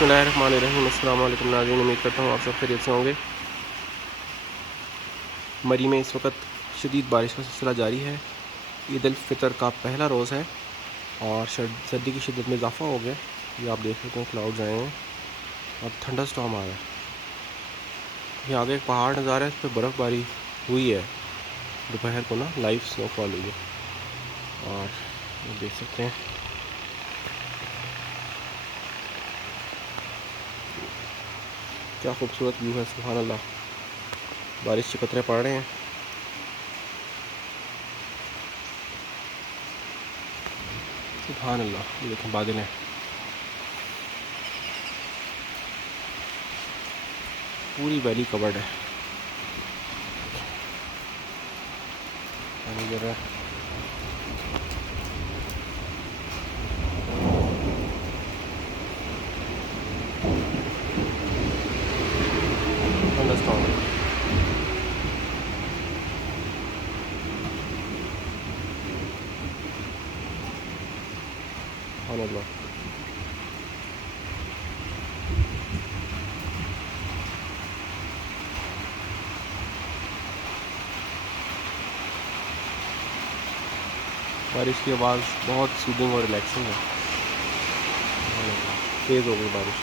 बिस्मिल्लाहिर्रहमानिर्रहीम। अस्सलाम वालेकुम नाज़रीन, उम्मीद करता हूँ आप सब खैरियत से होंगे। मरी में इस वक्त शदीद बारिश का सिलसिला जारी है। ईद उल फ़ितर का पहला रोज़ है और सर्दी की शिद्दत में इजाफ़ा हो गया। ये आप देख सकते हैं, क्लाउड्स आए हैं और थंडर स्टॉर्म आ रहा है। ये आगे एक पहाड़ नज़र आ रहा है, इस पर बर्फ़बारी हुई है दोपहर को ना, लाइव स्नोफॉल हुई है। और ये देख सकते हैं क्या खूबसूरत व्यू है। सुभान अल्लाह, बारिश के कतरे पड़ रहे हैं। सुभान अल्लाह, ये देखें बादल हैं, पूरी वैली कवर्ड है, पानी गिर रहा है। थंडरस्टॉर्म है। सुभान अल्लाह। बारिश की आवाज़ बहुत सूदिंग और रिलैक्सिंग है। तेज़ हो गई बारिश।